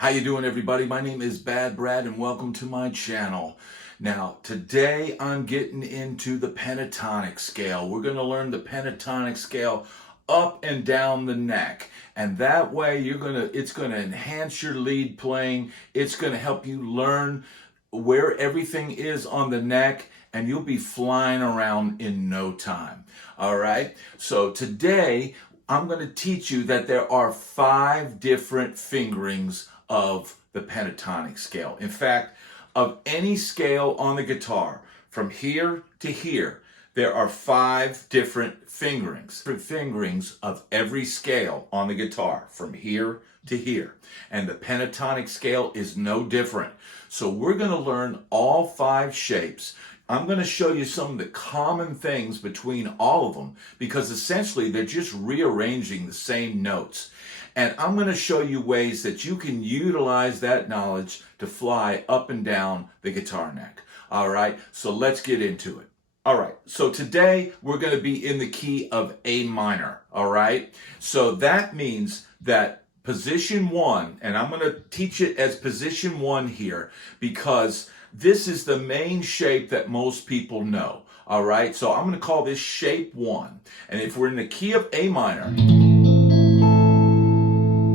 How you doing, everybody? My name is Bad Brad and welcome to my channel. Now, today I'm getting into the pentatonic scale. We're going to learn the pentatonic scale up and down the neck. And that way it's going to enhance your lead playing. It's going to help you learn where everything is on the neck, and you'll be flying around in no time. All right? So today I'm going to teach you that there are 5 different fingerings of the pentatonic scale. In fact, of any scale on the guitar, from here to here, there are 5 different fingerings. Different fingerings of every scale on the guitar, from here to here. And the pentatonic scale is no different. So we're going to learn all 5 shapes. I'm going to show you some of the common things between all of them, because essentially they're just rearranging the same notes. And I'm going to show you ways that you can utilize that knowledge to fly up and down the guitar neck. All right, so let's get into it. All right, so today we're going to be in the key of A minor. All right, so that means that position 1, and I'm going to teach it as position 1 here because this is the main shape that most people know. All right, so I'm going to call this shape 1. And if we're in the key of A minor,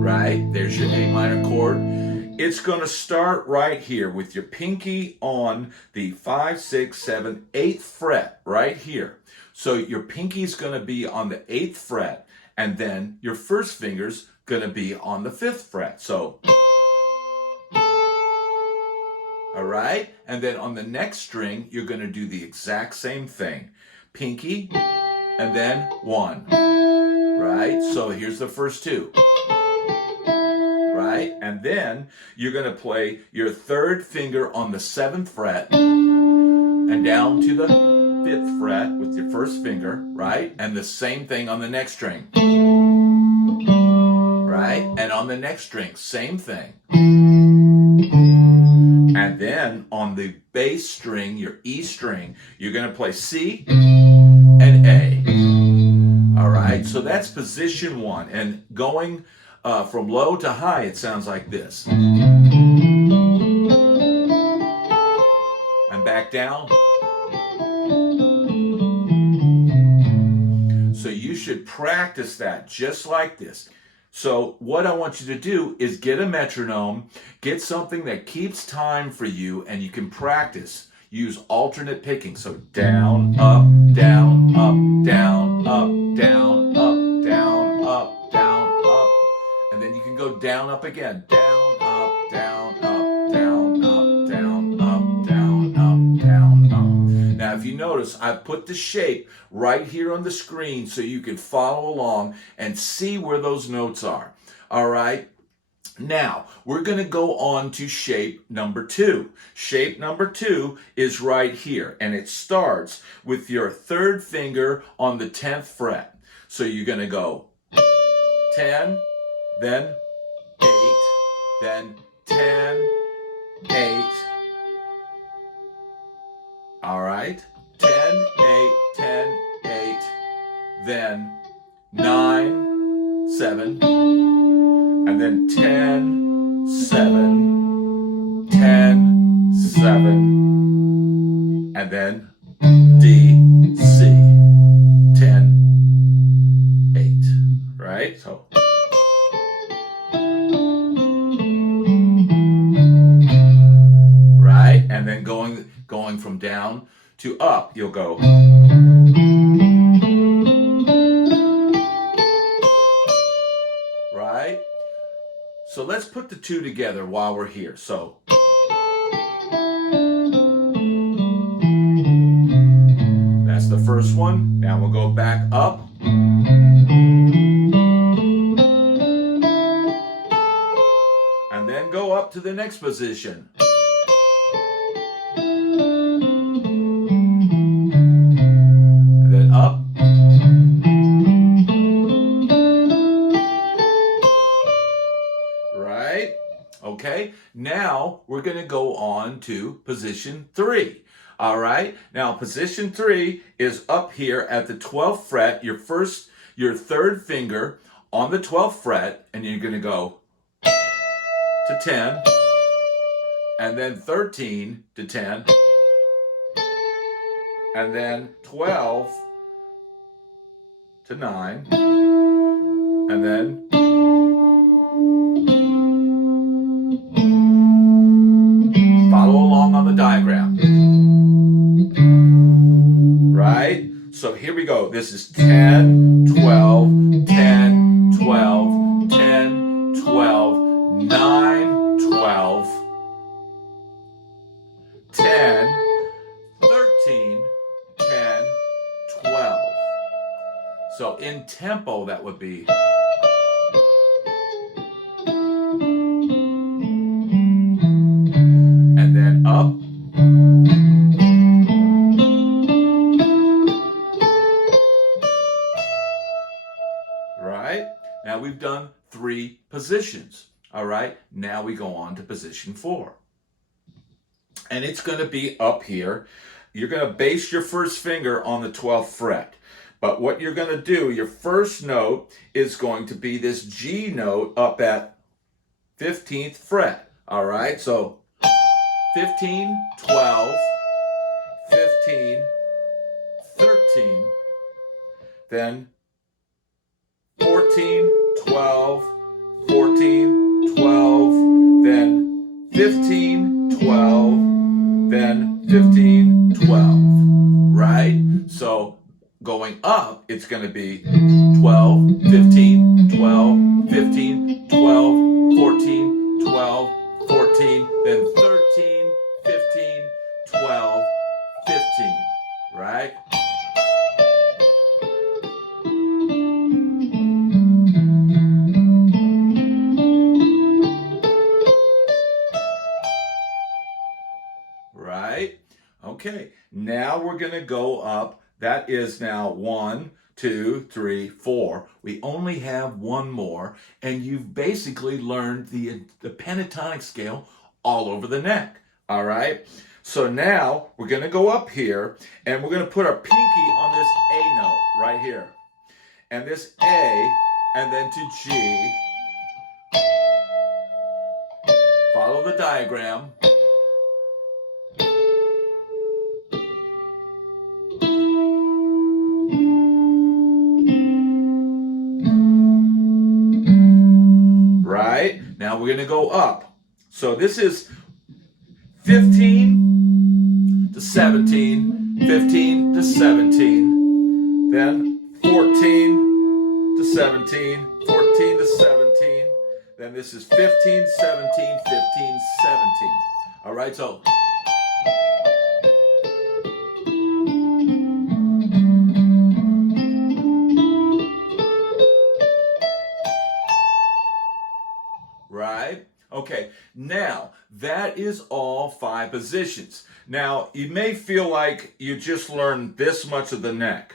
right, there's your A minor chord. It's going to start right here with your pinky on the 5, 6, 7, 8th fret right here. So your pinky is going to be on the 8th fret, and then your first finger's going to be on the 5th fret. So, all right, and then on the next string, you're going to do the exact same thing. Pinky, and then 1, right? So here's the first 2. Right? And then you're going to play your 3rd finger on the 7th fret and down to the 5th fret with your first finger, right? And the same thing on the next string, right? And on the next string, same thing. And then on the bass string, your E string, you're going to play C and A. All right? So that's position 1. And going from low to high, it sounds like this. And back down. So you should practice that just like this. So what I want you to do is get a metronome, get something that keeps time for you, and you can practice. Use alternate picking. So down, up, down, up, down, up, down, up, down, up, down, up. And then you can go down, up again. Down, up, down, up, down, up, down, up, down, up, down, up. Now, if you notice, I've put the shape right here on the screen so you can follow along and see where those notes are. All right? Now, we're going to go on to shape number 2. Shape number 2 is right here, and it starts with your 3rd finger on the 10th fret. So you're going to go 10, then 8, then 10, 8. All right? 10, 8, 10, 8, then 9, 7, and then 10, 7, 10, 7, and then D, C, 10, 8, right? So, right? And then going from down to up, you'll go. Right? So let's put the 2 together while we're here. So that's the first one. Now we'll go back up. And then go up to the next position. And then up. Right? Okay, now we're going to go on to position 3. All right, now position 3 is up here at the 12th fret, your 3rd finger on the 12th fret, and you're going to go to 10, and then 13 to 10, and then 12 to 9, and then follow along on the diagram. Right? So here we go. This is 10, 12, 10, 12, 10, 12, 9, 12, 10, 13, 10, 12. So in tempo, that would be. And then up. Right? Now we've done 3 positions. All right? Now we go on to position 4. And it's going to be up here. You're going to base your first finger on the 12th fret. But what you're going to do, your first note is going to be this G note up at 15th fret. All right? So 15, 12, 15, 13, then 14, 12, 14, 12, then 15, 12, then 15, 12, right? So going up, it's going to be 12, 15, 12, 15, 12, 14, 12, 14, then 13, 15, 12, 15, right? Right? Okay, now we're going to go up. That is now 1, 2, 3, 4. We only have one more, and you've basically learned the pentatonic scale all over the neck. All right? So now we're going to go up here, and we're going to put our pinky on this A note right here. And this A, and then to G. Follow the diagram. Right? Now we're going to go up. So this is 15 to 17, 15 to 17, then 14 to 17, 14 to 17, then this is 15, 17, 15, 17. All right, so. Right? Okay, now that is all 5 positions. Now, you may feel like you just learned this much of the neck,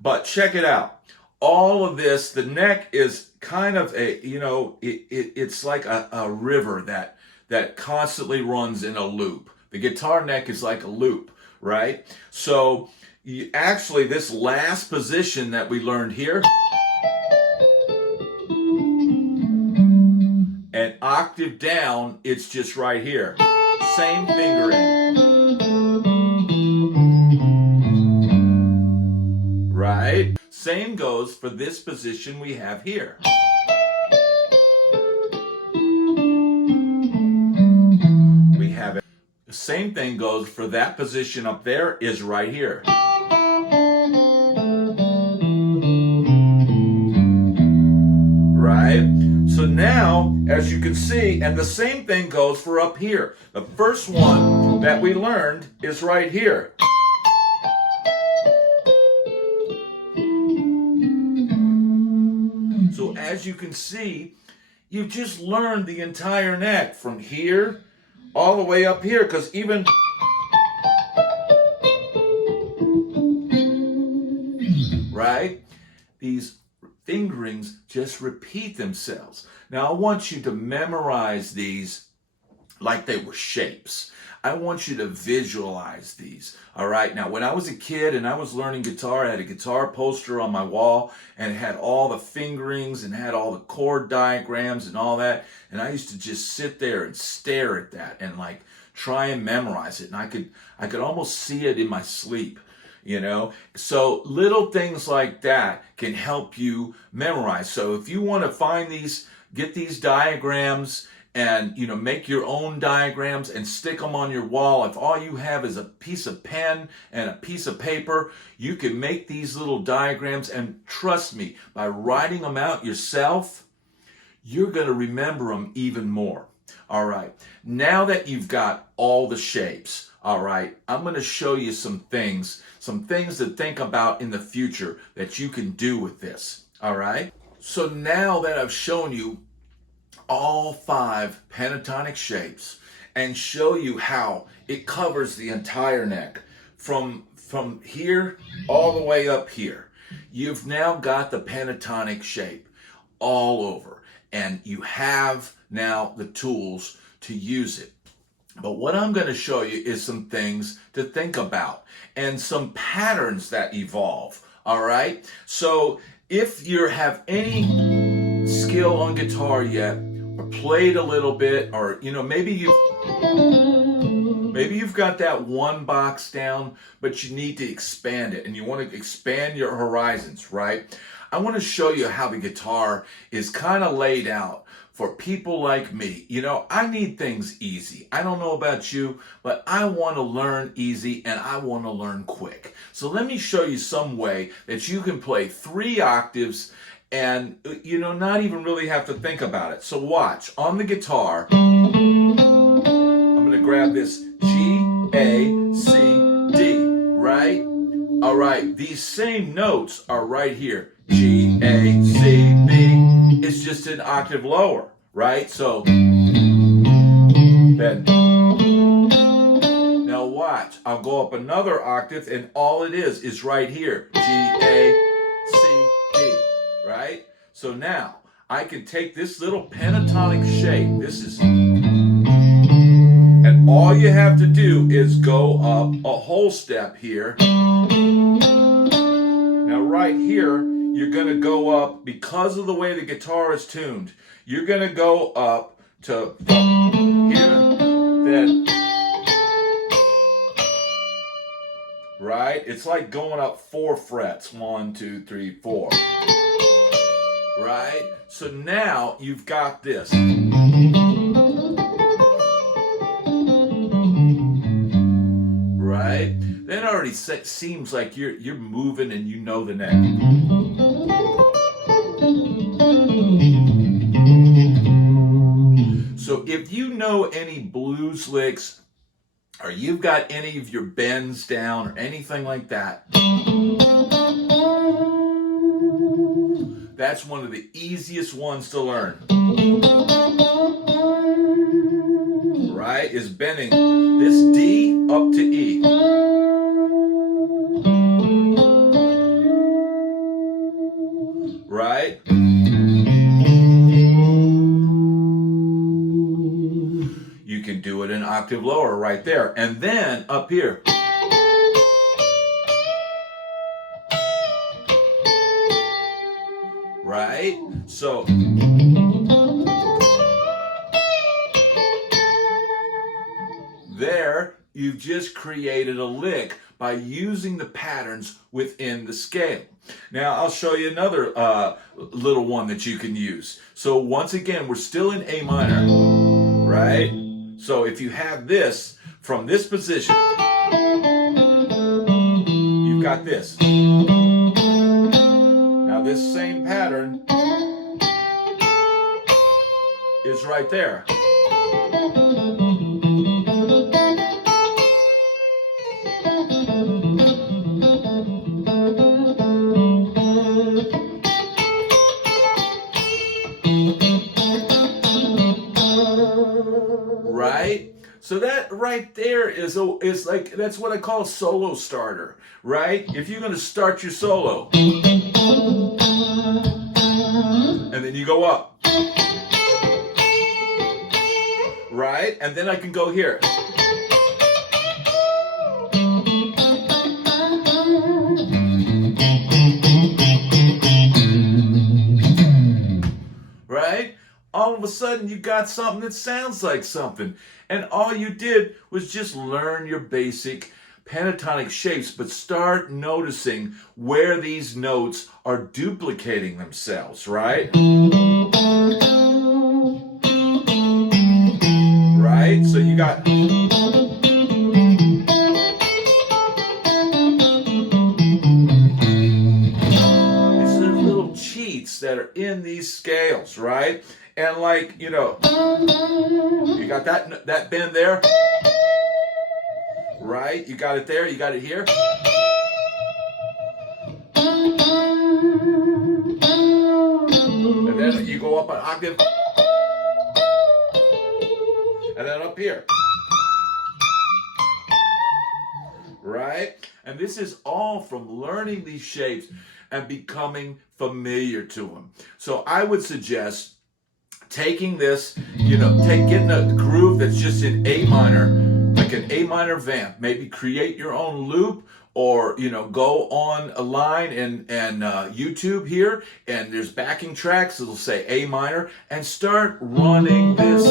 but check it out. All of this, the neck is kind of a, it's like a river that constantly runs in a loop. The guitar neck is like a loop, right? So, actually, this last position that we learned here, an octave down, it's just right here. Same fingering. Right? Same goes for this position we have here. We have it. The same thing goes for that position up there is right here. Right? So now, as you can see, and the same thing goes for up here. The first one that we learned is right here. So as you can see, you just learned the entire neck from here all the way up here, because even right, these fingerings just repeat themselves. Now I want you to memorize these like they were shapes. I want you to visualize these. All right. Now, when I was a kid and I was learning guitar, I had a guitar poster on my wall and it had all the fingerings and had all the chord diagrams and all that. And I used to just sit there and stare at that and like try and memorize it. And I could almost see it in my sleep. You know, so little things like that can help you memorize. So if you want to find these, get these diagrams and, you know, make your own diagrams and stick them on your wall. If all you have is a piece of pen and a piece of paper, you can make these little diagrams. And trust me, by writing them out yourself, you're going to remember them even more. All right. Now that you've got all the shapes, all right, I'm going to show you some things to think about in the future that you can do with this. All right. So now that I've shown you all 5 pentatonic shapes and show you how it covers the entire neck from here all the way up here, you've now got the pentatonic shape all over, and you have now the tools to use it. But what I'm going to show you is some things to think about and some patterns that evolve. All right. So if you have any skill on guitar yet, or played a little bit, or you know, maybe you've got that one box down, but you need to expand it and you want to expand your horizons, right? I want to show you how the guitar is kind of laid out for people like me. You know, I need things easy. I don't know about you, but I want to learn easy and I want to learn quick. So let me show you some way that you can play 3 octaves and, you know, not even really have to think about it. So watch. On the guitar, I'm going to grab this G, A, C, D, right? All right. These same notes are right here. G, A, C, B. It's just an octave lower, right? So, then. Now watch. I'll go up another octave and all it is right here. G, A, C, D, right? So now, I can take this little pentatonic shape. This is, and all you have to do is go up a whole step here. Now right here, you're going to go up, because of the way the guitar is tuned, you're going to go up to here, then, right? It's like going up 4 frets. 1, 2, 3, 4. Right? So now you've got this. Right? Then it already seems like you're moving and you know the neck. So if you know any blues licks, or you've got any of your bends down or anything like that, that's one of the easiest ones to learn. Right? Is bending this D up to E. Right? You can do it an octave lower right there. And then up here. Right? So there, you've just created a lick by using the patterns within the scale. Now, I'll show you another little one that you can use. So once again, we're still in A minor, right? So if you have this from this position, you've got this. Now this same pattern is right there. Right? So that right there is like, that's what I call a solo starter, right? If you're going to start your solo, and then you go up, right? And then I can go here. all of a sudden you got something that sounds like something. And all you did was just learn your basic pentatonic shapes, but start noticing where these notes are duplicating themselves, right? Right? So you got... that are in these scales, right? And like, you know, you got that bend there, right? You got it there, you got it here. And then you go up an octave. And then up here. Right? And this is all from learning these shapes and becoming familiar to them. So I would suggest taking this, you know, getting a groove that's just in A minor, like an A minor vamp. Maybe create your own loop, or, you know, go on a line and YouTube here, and there's backing tracks that'll say A minor, and start running this.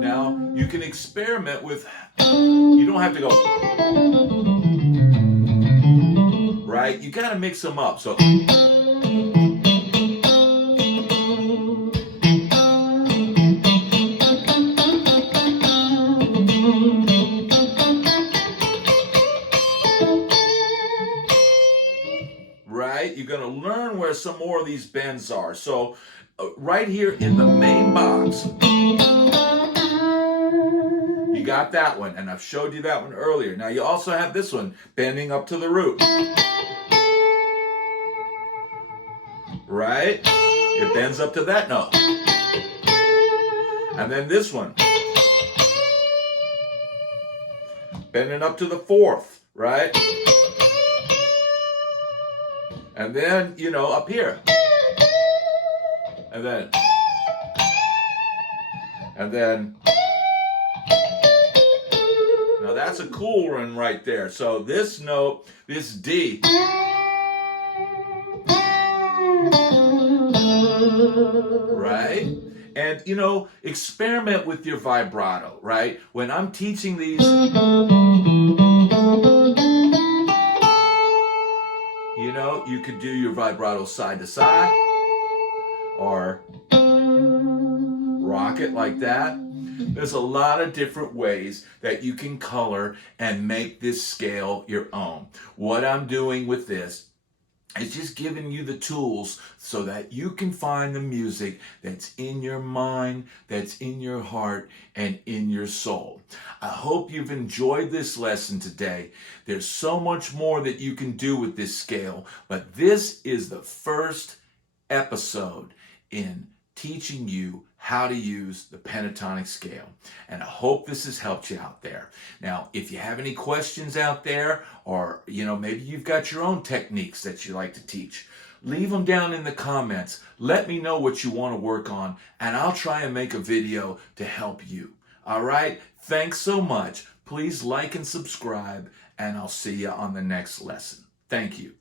Now, you can experiment with, you don't have to go, right? You gotta mix them up. So, right? You're gonna learn where some more of these bends are. So, right here in the main box, you got that one, and I've showed you that one earlier. Now you also have this one, bending up to the root. Right? It bends up to that note. And then this one, bending up to the fourth, right? And then, you know, up here. And then. Now that's a cool one right there. So this note, this D, right? And, you know, experiment with your vibrato, right? When I'm teaching these, you know, you could do your vibrato side to side, or rock it like that. There's a lot of different ways that you can color and make this scale your own. What I'm doing with this is just giving you the tools so that you can find the music that's in your mind, that's in your heart, and in your soul. I hope you've enjoyed this lesson today. There's so much more that you can do with this scale, but this is the first episode in teaching you how to use the pentatonic scale. And I hope this has helped you out there. Now, if you have any questions out there, or, you know, maybe you've got your own techniques that you like to teach, leave them down in the comments. Let me know what you want to work on, and I'll try and make a video to help you. All right? Thanks so much. Please like and subscribe, and I'll see you on the next lesson. Thank you.